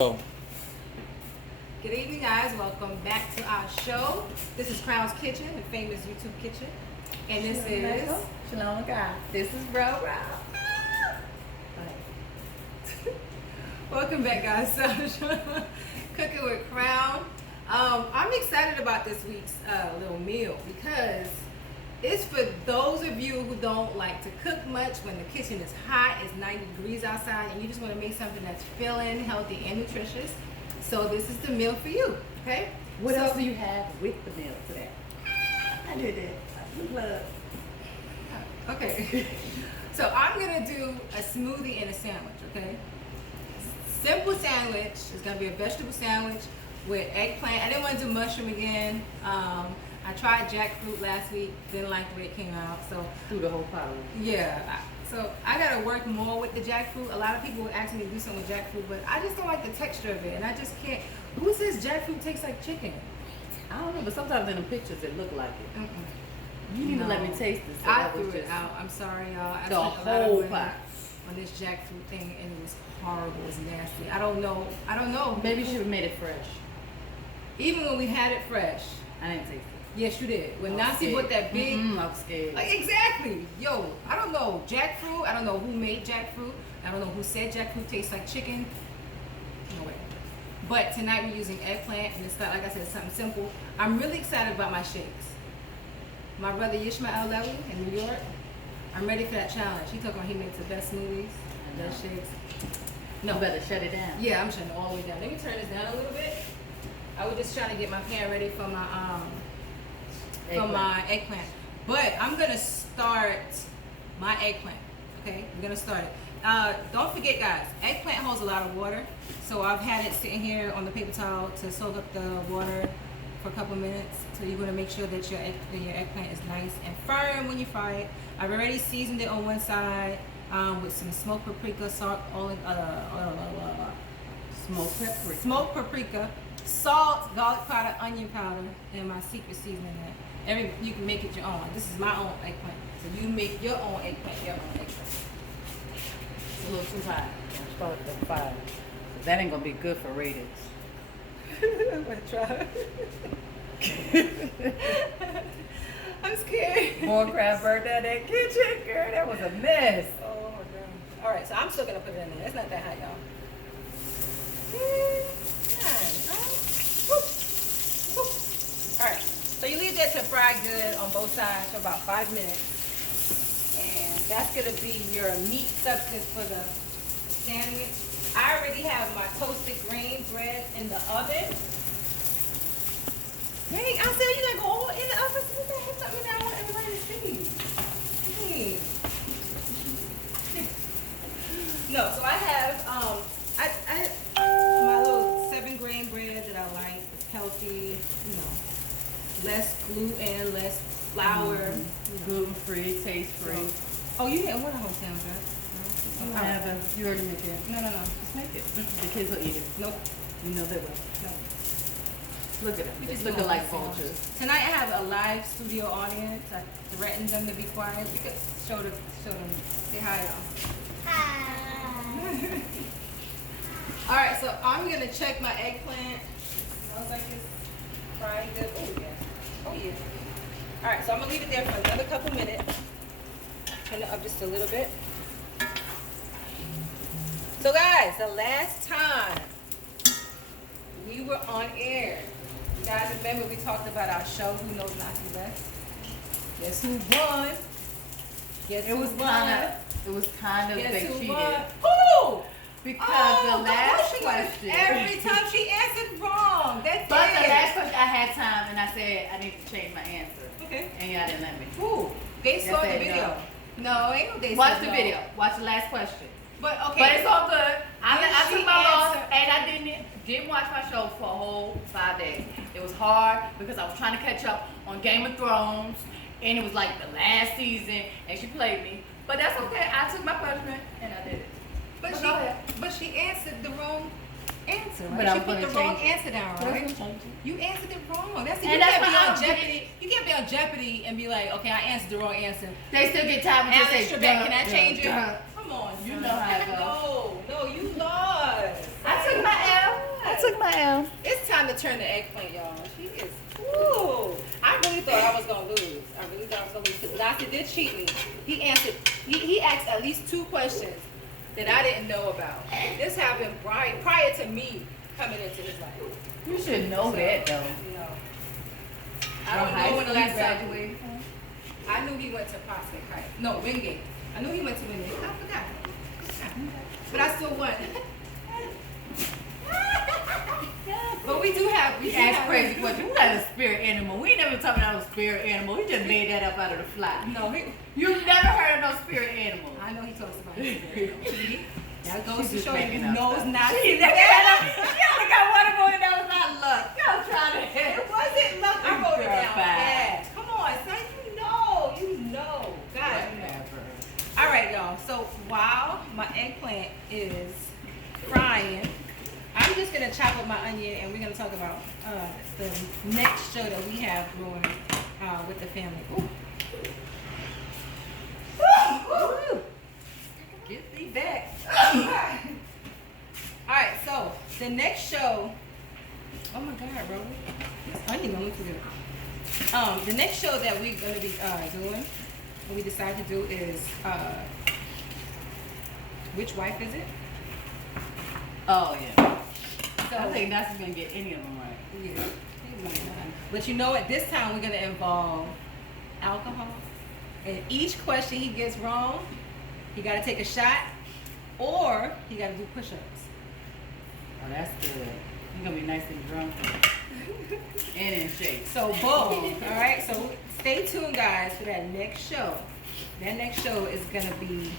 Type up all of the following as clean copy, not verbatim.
Oh, Good evening, guys. Welcome back to our show. This is Crown's Kitchen, the famous YouTube kitchen. And this is... Shalom, God. This is Bro. Welcome back, guys. Cooking with Crown. I'm excited about this week's little meal because it's for those of you who don't like to cook much when the kitchen is hot, it's 90 degrees outside, and you just want to make something that's filling, healthy, and nutritious. So this is the meal for you, okay? What else do you have with the meal today? I did that. Okay. So I'm going to do a smoothie and a sandwich, okay? Simple sandwich. It's going to be a vegetable sandwich with eggplant. I didn't want to do mushroom again. I tried jackfruit last week, didn't like the way it came out, so Through the whole pile. yeah. So I gotta work more with the jackfruit. A lot of people would ask me to do something with jackfruit, but I just don't like the texture of it, and I just can't. Who says jackfruit tastes like chicken? I don't know, but sometimes in the pictures it look like it. Mm-mm. You need to let me No. taste this. So I that was threw it just out. I'm sorry, y'all. I the spent a lot of whole money pot. on this jackfruit thing, and it was horrible. It was nasty. I don't know. Maybe you should have made it fresh. Even when we had it fresh. I didn't taste it. Yes, you did. When I was Nancy scared. put that big. I'm scared. Like, exactly. Yo, I don't know. Jackfruit, I don't know who made jackfruit. I don't know who said jackfruit tastes like chicken. No way. But tonight we're using eggplant, and it's got, like I said, something simple. I'm really excited about my shakes. My brother Ishmael Levy in New York, I'm ready for that challenge. He talking about he makes the best smoothies, best shakes. You better shut it down. Yeah, I'm shutting it all the way down. Let me turn this down a little bit. I was just trying to get my pan ready for my eggplant. But I'm gonna start my eggplant. Okay, I'm gonna start it. Don't forget, guys, eggplant holds a lot of water. So I've had it sitting here on the paper towel to soak up the water for a couple minutes. So you're gonna make sure that your eggplant is nice and firm when you fry it. I've already seasoned it on one side with some smoked paprika, salt, smoked paprika, salt, garlic powder, onion powder, and my secret seasoning. You can make it your own. This is my own eggplant. So you make your own eggplant, It's a little too hot. Start at 5. That ain't gonna be good for ratings. I'm gonna try. I'm scared. More crab burnt down that kitchen, girl. That was a mess. Oh my god. Alright, so I'm still gonna put it in there. It's not that hot, y'all. Alright, so you leave that to fry good on both sides for about 5 minutes. And that's gonna be your meat substance for the sandwich. I already have my toasted grain bread in the oven. Dang, I said you gotta go all in the oven. What the heck? Something that I want everybody to see. Dang. No, so I have my little 7-grain bread that I like. It's healthy, less gluten, less flour. Gluten free, taste free. Oh, you didn't want a whole sandwich, right? You have a, you already make it. No. Just make it. The kids will eat it. Nope. You know they will. No. Look at them. We They're just looking doing like sandwiches. vultures. Tonight I have a live studio audience. I threatened them to be quiet. You could show them. Say hi, y'all. Hi. All right, so I'm gonna check my eggplant. Smells like it's frying good. Oh yeah. All right, so I'm gonna leave it there for another couple minutes. Turn it up just a little bit. So guys, the last time we were on air, you guys remember we talked about our show, Who Knows Nazi Best? Guess who won? Guess It was who won? kind of Guess they who cheated. won? Who? Because the last she question. every time she answered wrong. That's But it. the last question I had time and I said I need to change my answer. Okay. And y'all didn't let me. Who? They Yes, saw the they video. No, ain't no they Watch said the no. video. Watch the last question. But okay. But it's all good. I Did took she my loss answer? and I didn't watch my show for a whole 5 days. It was hard because I was trying to catch up on Game of Thrones and it was like the last season and she played me. But that's okay. I took my punishment and I did it. But go ahead. she answered the wrong answer, right? But She I'm put gonna the wrong change it. answer down, But I'm right? gonna change it. You answered it wrong. That's And you that's can't be why on I'm Jeopardy. You can't be on Jeopardy and be like, okay, I answered the wrong answer. They still get time to Alex say, Trebek, can I change it? duh. Come on, You son. know how it goes. No, you lost. I took my L. am. It's time to turn the eggplant, y'all. She is. Ooh, I really thought I was gonna lose. I really thought I was gonna lose because Nasi did cheat me. He answered. He asked at least 2 questions that I didn't know about. This happened prior to me coming into his life. You should know that though. No. I don't know when the last time. graduated. I knew he went to Prospect, right? No, Wingate. I knew he went to Wingate. I forgot. But I still won. But we do have. We ask crazy questions. Who got a spirit animal? We ain't never talking about a spirit animal. He just made that up out of the fly. No, You've never heard of no spirit animal. I know he talks about it. That goes to She's show just you making up knows stuff. not. She only got one more and that was not luck. Y'all trying to It wasn't luck. I wrote it Girl, down bye. fast. Come on, son. You know. God, you know. All right, y'all. So while my eggplant is frying, I'm just gonna chop up my onion, and we're gonna talk about the next show that we have going with the family. Ooh. Woo! Get thee back. All right, so the next show. Oh my God, bro! This onion gonna look good. The next show that we're gonna be doing, what we decided to do is which wife is it? Oh yeah. So I think that's gonna get any of them right. yeah, he might not. But you know what? This time we're gonna involve alcohol, and each question he gets wrong, he got to take a shot, or he got to do push-ups. Oh, that's good. You're gonna be nice and drunk and in shape. So both. All right. So stay tuned, guys, for that next show. That next show is gonna be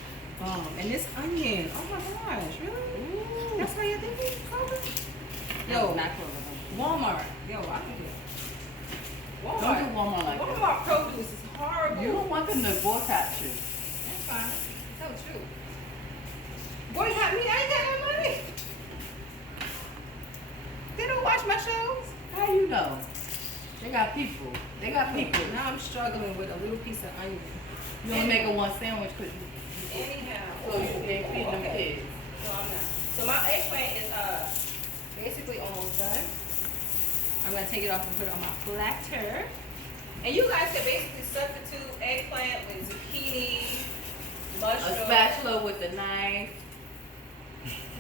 and this onion. Oh my gosh, really? Ooh. That's how you think it's Kroger? Yo, Not Kroger. Walmart. Yo, I can do it. Walmart. Don't do Walmart like that. Walmart produce is horrible. You don't want them to boycott you. That's fine. Tell the truth. Boycott me? I ain't got no money. They don't watch my shows. How you know? They got people. They got people. Now I'm struggling with a little piece of onion. You only make a one sandwich because you Anyhow. so you can't feed them Okay. kids. No, I'm not. So my eggplant is basically almost done. I'm gonna take it off and put it on my platter. And you guys can basically substitute eggplant with zucchini, mushroom. A spatula with a knife.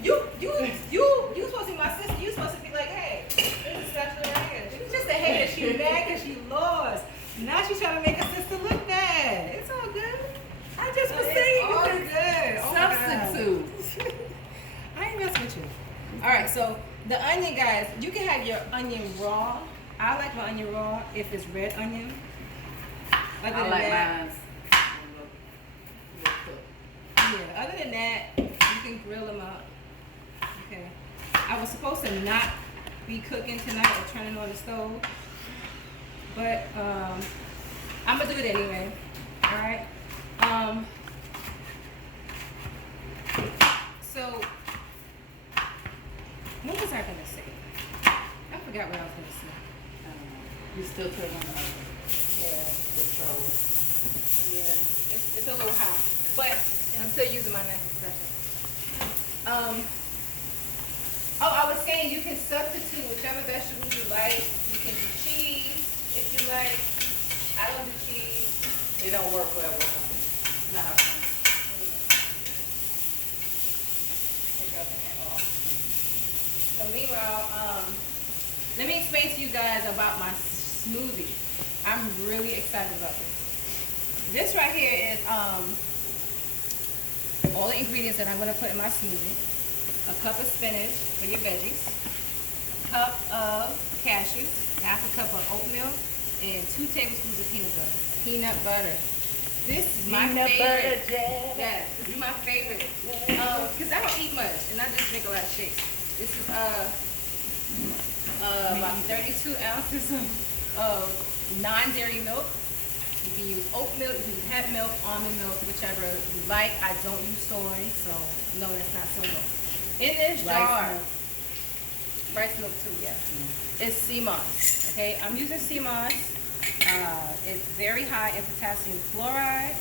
You supposed to be my sister. You supposed to be like, hey, there's a spatula right here. She's just a hater. She mad because she lost. Now she's trying to make her sister look bad. It's all good. I just was saying all it's good. Oh my God. Substitute. I ain't messing with you. All right, so the onion, guys, you can have your onion raw. I like my onion raw if it's red onion. Other I than like that, mine. yeah. Other than that, you can grill them up. Okay. I was supposed to not be cooking tonight or turning on the stove, but I'm gonna do it anyway. All right. So, what was I gonna say? I forgot what I was gonna say. You still turn on the oven. Yeah, Control. yeah. It's a little hot, but I'm still using my knife especially. Oh, I was saying you can substitute whichever vegetable you like. You can do cheese if you like. I don't do cheese. It don't work well with them. Not how fun. It doesn't at all. So meanwhile, let me explain to you guys about my smoothie. I'm really excited about this. This right here is all the ingredients that I'm gonna put in my smoothie. A cup of spinach for your veggies, a cup of cashews, half a cup of oatmeal, and 2 tablespoons of peanut butter. Peanut butter. This is my favorite. Yes, this is my favorite. Because I don't eat much, and I just make a lot of shakes. This is about 32 ounces of non-dairy milk. You can use oat milk, you can use hemp milk, almond milk, whichever you like. I don't use soy, so no, that's not soy milk. In this jar, rice milk too, yeah. It's sea moss. Okay, I'm using sea moss. It's very high in potassium chloride.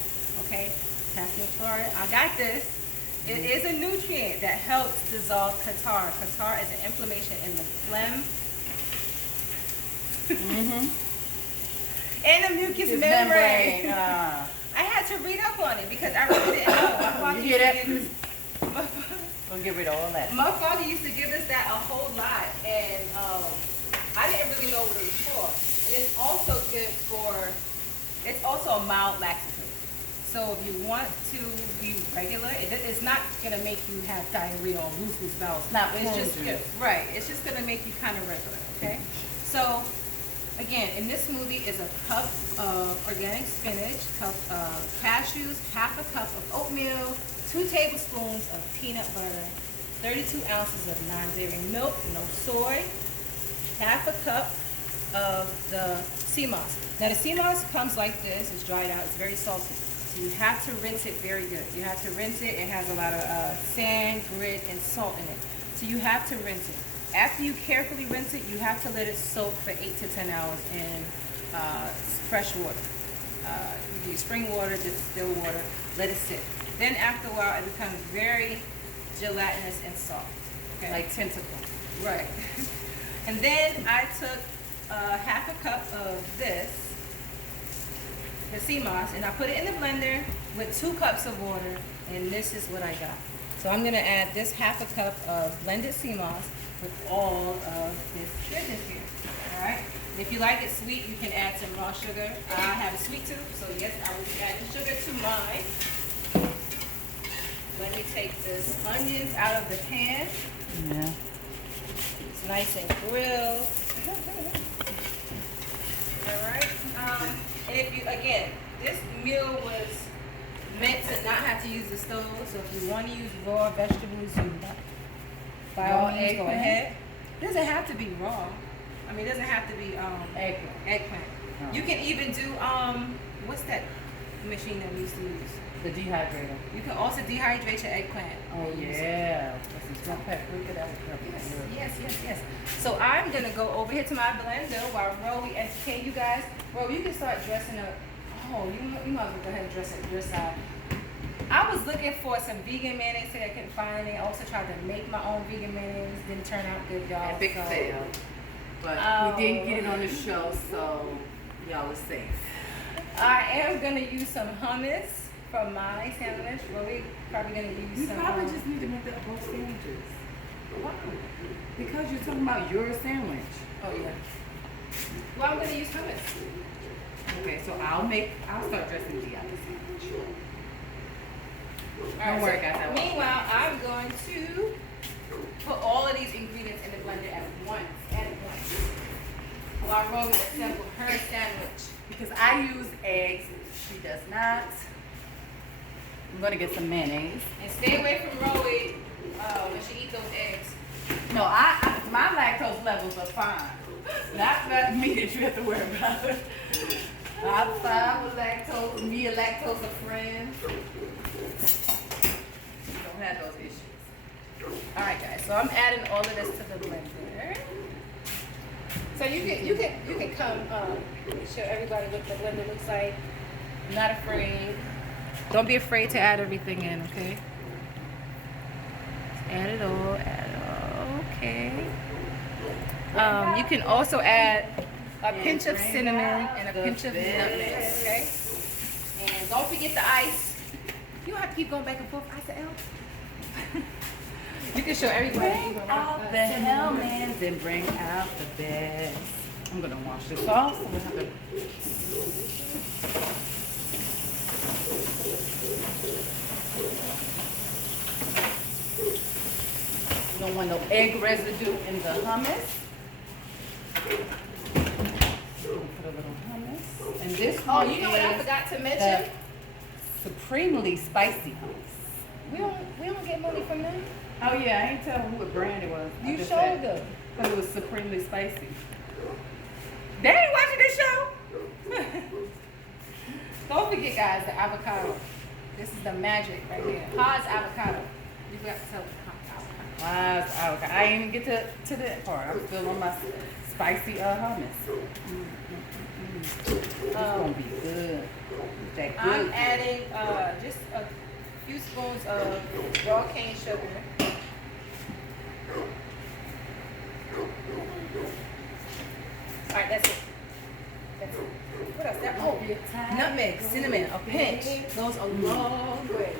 Okay, potassium chloride. I got this. It is a nutrient that helps dissolve catarrh. Catarrh is an inflammation in the phlegm Mm-hmm. and the mucus It's membrane. membrane. I had to read up on it because I really didn't know. My father You hear that? used to give us- We'll get rid of all that. My father used to give us that a whole lot, and I didn't really know what it was for. And it's also good for, it's also a mild laxative. So if you want to be regular, it's not gonna make you have diarrhea or loose bowels. Not It's just poison. good, right? It's just gonna make you kind of regular, okay? So again, in this smoothie is a cup of organic spinach, cup of cashews, half a cup of oatmeal, 2 tablespoons of peanut butter, 32 ounces of non-dairy milk, no soy, half a cup of the sea moss. Now the sea moss comes like this, it's dried out, it's very salty. So you have to rinse it very good. You have to rinse it, it has a lot of sand, grit, and salt in it. So you have to rinse it. After you carefully rinse it, you have to let it soak for 8 to 10 hours in fresh water. You can use spring water, distilled water, let it sit. Then after a while, it becomes very gelatinous and soft. Okay? Like tentacle. Right. And then I took half a cup of this, the sea moss, and I put it in the blender with 2 cups of water, and this is what I got. So I'm gonna add this half a cup of blended sea moss with all of this goodness here. All right. And if you like it sweet, you can add some raw sugar. I have a sweet tooth, so yes, I will be adding sugar to mine. Let me take this onions out of the pan. Yeah. It's nice and grilled. All right. And if you, again, this meal was meant to not have to use the stove. So if you want to use raw vegetables, you by all Raw means go eggplant? ahead. It doesn't have to be raw. I mean, it doesn't have to be Eggplant. eggplant. Oh. You can even do what's that machine that we used to use? The dehydrator. You can also dehydrate your eggplant. Oh yeah. Put some salt, pepper, look at that. Yes. So I'm gonna go over here to my blender while Roe entertain you guys. Roe, you can start dressing up. Oh, you might as well go ahead and dress it your side. I was looking for some vegan mayonnaise today. I couldn't find any. I also tried to make my own vegan mayonnaise. Didn't turn out good, y'all. And big so- fail. But we didn't get it on the show, so y'all was safe. I am gonna use some hummus from my sandwich. Well, we probably gonna use You some. probably just need to make that both sandwiches. Why? Because you're talking about your sandwich. Oh yeah. Well, I'm gonna use hummus. Okay, so I'll start dressing the other sandwich. All Don't right, worry, so guys. I will. Meanwhile, I'm going to put all of these ingredients in the blender at once. While Roe assemble her sandwich. Because I use eggs, she does not. I'm gonna get some mayonnaise. And stay away from Roe when she eats those eggs. No, my lactose levels are fine. Not me that you have to worry about. I'm fine with lactose. Me and lactose are friends. Don't have those issues. All right, guys. So I'm adding all of this to the blender. So you can come show everybody what the blender looks like. I'm not afraid. Don't be afraid to add everything in, okay? Add it all. Okay. You can also add a pinch of cinnamon and a pinch of nutmeg, okay? And don't forget the ice. You don't have to keep going back and forth. Ice and L. You can show everybody. Bring out the helmets and bring out the best. I'm gonna wash this off. So we'll have to. You don't want no egg residue in the hummus. Put a little hummus. And this Oh, one you know what I is forgot to the mention? supremely spicy hummus. We don't get money from them. Oh yeah, I ain't tell who what brand it was. I You just showed said- them. But it was supremely spicy. They ain't watching this show. Don't forget, guys, the avocado. This is the magic right here. Haas avocado. You got to tell them avocado. Wow, avocado. I didn't even get to that part. I'm still on my spicy hummus. It's gonna be good. That good. I'm adding just a few spoons of raw cane sugar. All right, that's it. That's it. What else? That, oh, nutmeg, cinnamon, a pinch goes a long way.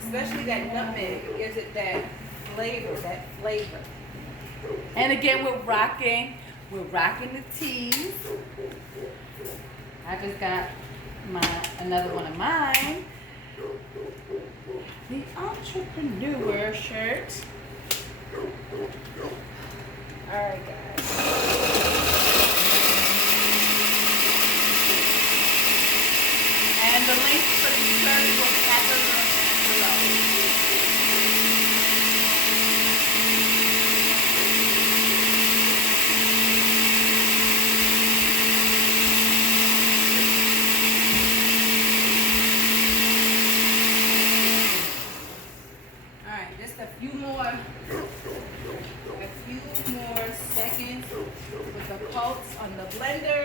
Especially that nutmeg gives it that flavor. And again, we're rocking the teas. I just got another one of mine. The entrepreneur shirt. All right, guys. And the link for the shirt will be at the link below. All right, just a few more seconds with the pulse on the blender.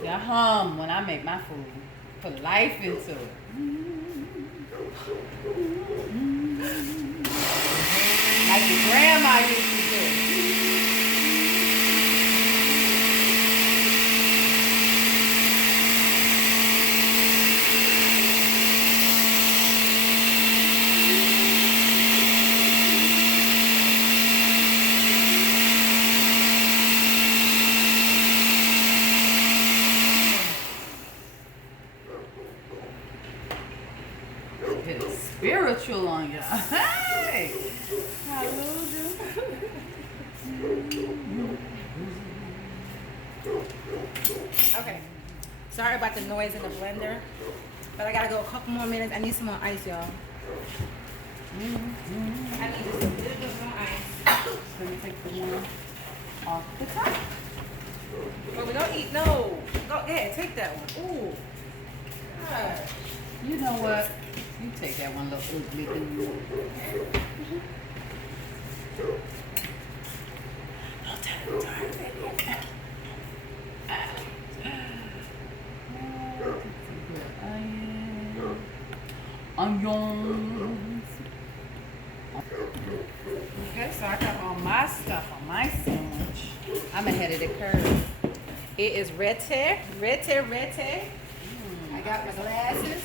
See, I hum when I make my food. Put life into it. Like your grandma used to do. Get spiritual on ya. Hey! Hallelujah. Okay. Sorry about the noise in the blender, but I gotta go a couple more minutes. I need some more ice, y'all. I need just a little bit more ice. Let me take the one off the top. But we don't eat. No. Go ahead. Take that one. Ooh. God. You know what? You take that one little ugly thing. Onions. Okay, so I got all my stuff on my sandwich. I'm ahead of the curve. It is rete. I got my glasses.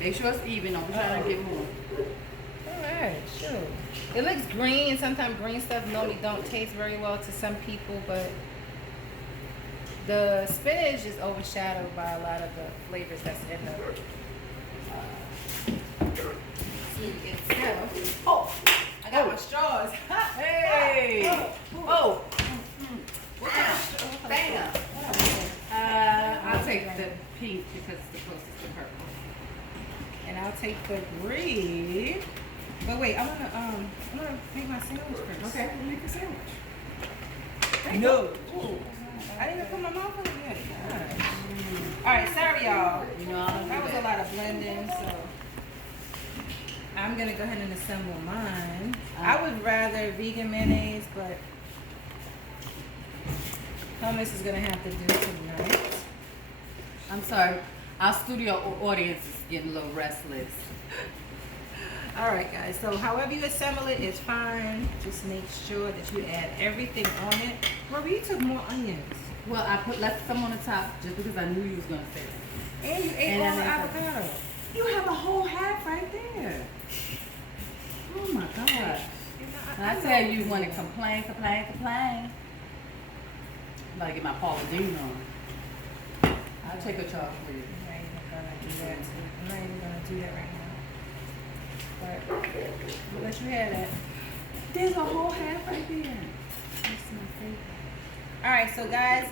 Make sure it's even. I'm trying to get more. All right, sure. It looks green. Sometimes green stuff normally don't taste very well to some people, but the spinach is overshadowed by a lot of the flavors that's in the seed itself. Oh, I got my straws. Hey! Oh. What kind of straw? Bam! I'll take the pink because it's the closest to purple. And I'll take the green. But wait, I'm gonna make my sandwich first. Okay, we'll make a sandwich. No. Ooh. I didn't even put my mouth on it yet. All right, sorry y'all. You know, That was a lot of blending, so I'm gonna go ahead and assemble mine. I would rather vegan mayonnaise, but hummus is gonna have to do tonight. I'm sorry. Our studio audience is getting a little restless. All right, guys. So however you assemble it is fine. Just make sure that you add everything on it. Robbie, you took more onions. Well, I left some on the top just because I knew you was gonna say that. And you ate all the avocado. You have a whole half right there. Oh my gosh. And I tell you, you want to complain. I'm about to get my Paula Deen on. I'll take a charge for you. I'm not even gonna do that. I'm not even gonna do that right now. But we'll let you have that. There's a whole half right there. That's my favorite. All right, so guys,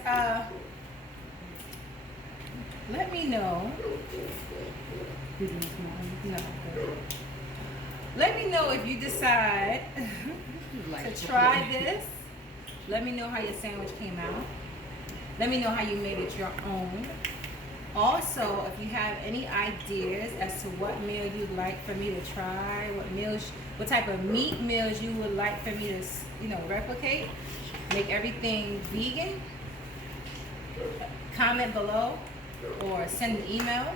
let me know. No. Let me know if you decide to try this. Let me know how your sandwich came out. Let me know how you made it your own. Also, if you have any ideas as to what meal you'd like for me to try, what type of meat meals you would like for me to, replicate, make everything vegan, comment below or send an email.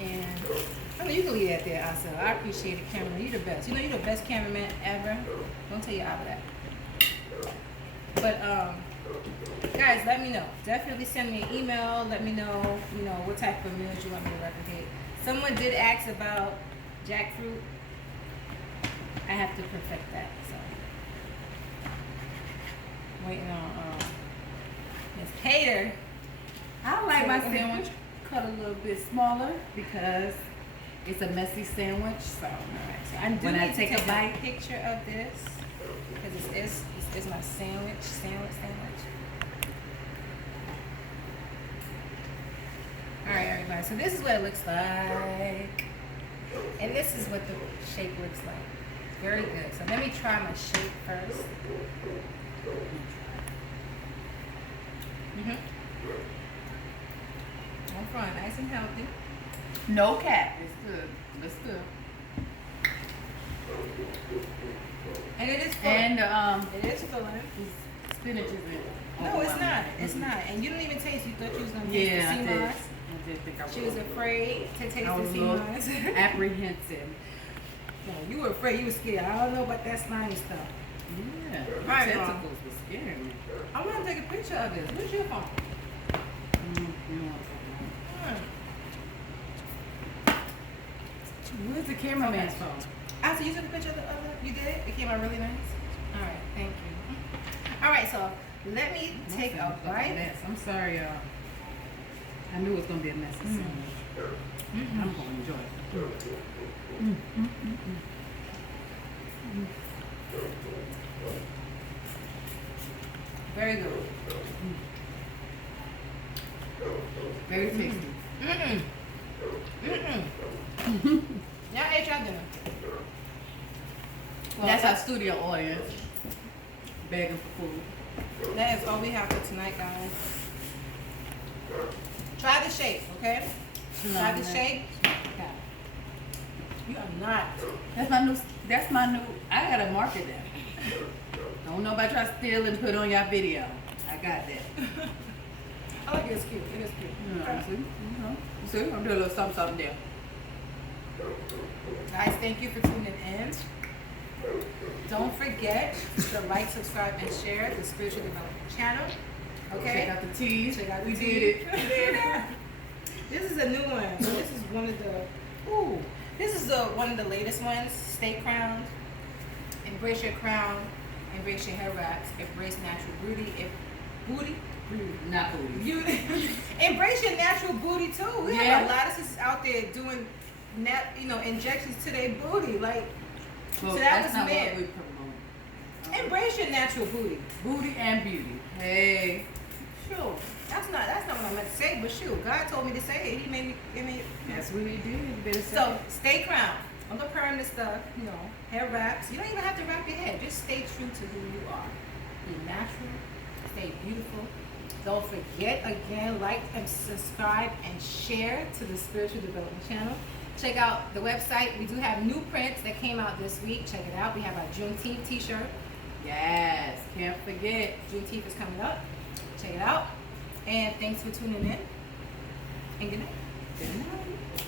And I mean, you can leave that there, also. I appreciate it, cameraman. You're the best. You know, you're the best cameraman ever. Don't tell your Abba that. But guys, let me know. Definitely send me an email. Let me know, you know, what type of meals you want me to replicate. Someone did ask about jackfruit. I have to perfect that. So waiting on Miss Cater. I like my sandwich cut a little bit smaller because it's a messy sandwich. So, So I do when I need take to a take bite, a picture of this because it's my sandwich. All right, everybody. So this is what it looks like, and this is what the shape looks like. It's very good. So let me try my shape first. On front, nice and healthy. no cap. It's good. It's good. And it is filling. And It is filling. spinach is in. No, it's not. It's not. And you didn't even taste. You thought you was gonna taste Yeah, I the sea did. moss. I did think I She was afraid to taste I the was a sea little moss. apprehensive. No, you were afraid. You were scared. I don't know about that slimy stuff. Yeah, the Right, tentacles were scaring me. I'm gonna take a picture of this. Where's your phone? Where's the cameraman's Okay. phone? Ah, so you took a picture of the other? You did it? It came out really nice? Alright, thank you. Alright, so let me take a bite. Mess. I'm sorry, y'all. I knew it was gonna be a messy sandwich. I'm gonna enjoy it. Very good. Very tasty. Y'all ate y'all dinner. Well, That's our studio audience begging for food. that is all we have for tonight, guys. Try the shake, okay? Try the shake. You are not. That's my new. I gotta market that. Don't nobody try to steal and put on your video. I got that. I like it. It's cute. It is cute. See, I'm doing a little something there. Guys, thank you for tuning in. Don't forget to like, subscribe, and share the Spiritual Development channel. Okay? Check out the teas. Check out We the did tea. it. We did it. This is a new one. This is one of the. Ooh. This is one of the latest ones. Stay crowned. Embrace your crown. Embrace your hair wraps. Embrace natural beauty. Booty. Not booty. Beauty. Embrace your natural booty too. We have a lot of sisters out there doing, injections to their booty. Like, Well, so that that's was not meant. what we promote. Embrace your natural booty. Booty and beauty. Hey. Sure. That's not what I meant to say, but shoot, God told me to say it. He made me. That's what he did. You better say So it. stay crowned. I'm gonna perm this stuff. Hair wraps. You don't even have to wrap your hair. Just stay true to who you are. Be natural. Stay beautiful. Don't forget, again, like and subscribe and share to the Spiritual Development channel. Check out the website. We do have new prints that came out this week. Check it out. We have our Juneteenth t-shirt. Yes. Can't forget. Juneteenth is coming up. Check it out. And thanks for tuning in. And good night. Good night.